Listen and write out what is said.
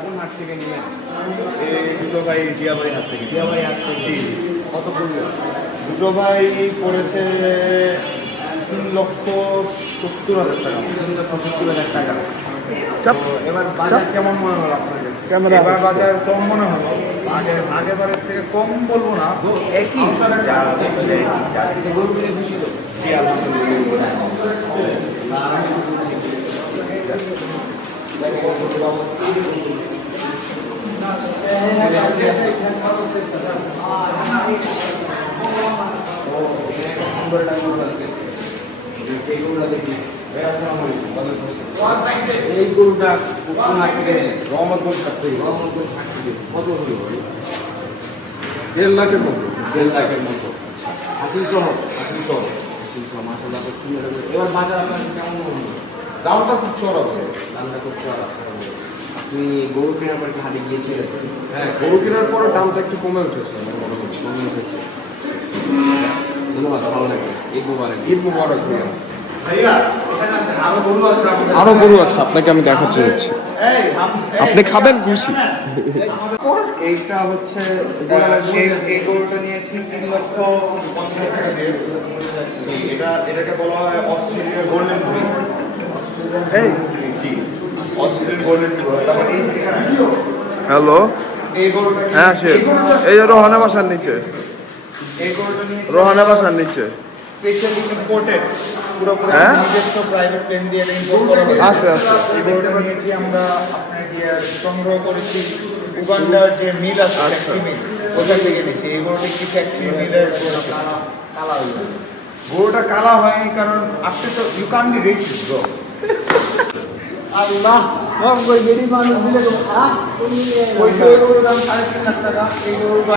কোন হাট থেকে নিয়ে? এই দুটো ভাই দিয়াবাড়ি হাট থেকে। দিয়াবাড়ি হাট থেকে। জি। কত পড়লো? দুটো ভাই পড়েছে 3,70,000 টাকা। 3,70,000 টাকা। চাপ। তো এবার বাজার কেমন মনে হলো আপনার কাছে? এবার বাজার কম মনে হলো, আগেবারের থেকে কম বলবো না, একই যা আসলে যা। তো গরু কিনে খুশি তো? জি আলহামদুলিল্লাহ। সুন্দর একটা গরু আছে। এই গরুটা দেখি। এই গরুটা কোন হাট থেকে নিলেন? রহমতগঞ্জ হাট থেকে। রহমতগঞ্জ হাট থেকে। কত হলো ভাই? 1.5 লাখের মতো। 1.5 লাখের মতো। হাসিল সহ? হাসিল সহ। হাসিল সহ, মাশাআল্লাহ, খুব সুন্দর একটা গরু। এবার বাজার আপনার কাছে কেমন মনে হলো? দামটা খুব চড়া ভাই। দামটা খুব চড়া। আপনি গরু কেনার পর কি হাটে গিয়েছিলেন? হ্যাঁ, গরু কেনার পরে দামটা একটু কমে উঠেছে আমার মনে হচ্ছে। মনে হচ্ছে। ধন্যবাদ, ভালো লাগবে। ঈদ মোবারক। ঈদ মুবারক ভাইয়া। আরো গরু আছে, আপনাকে আমি দেখাচ্ছি হচ্ছে। আপনি খাবেন খুশি। এইটা হচ্ছে এই গরুটা নিয়েছি 3,50,000 টাকা দিয়ে। এটাকে বলা হয় অস্ট্রেলিয়ার গোল্ডেন বুল। এই জি, অস্ট্রেলিয়ার গোল্ডেন বুল। তারপর হ্যালো, এই গরুটা হ্যাঁ সে এই যে রোহানা বাসার নিচে, এই গরুটা নিয়েছি রোহানা বাসার নিচে স্পেশালি ইম্পোর্টেড, পুরোপুরি হ্যাঁ? নিজস্ব প্রাইভেট প্লেন দিয়ে ইম্পোর্ট করা হয়েছে। আছে, আছে। এই গরুটা নিয়েছি আমরা আপনার গিয়ে সংগ্রহ করেছি উগান্ডার যে মিল আছে, আচ্ছা। ফ্যাক্টরি মিল, ওটা থেকে নিয়েছি। এই গরুটা একটি ফ্যাক্টরি মিলের কালা হয়েছে। গরুটা কালা হয়নি কারণ আপনি তো you can be resist bro. আল্লাহ, কই বেরি মানুষ দিলে তো ওই গরুর দাম 3.5 লাখ টাকা। এই গরু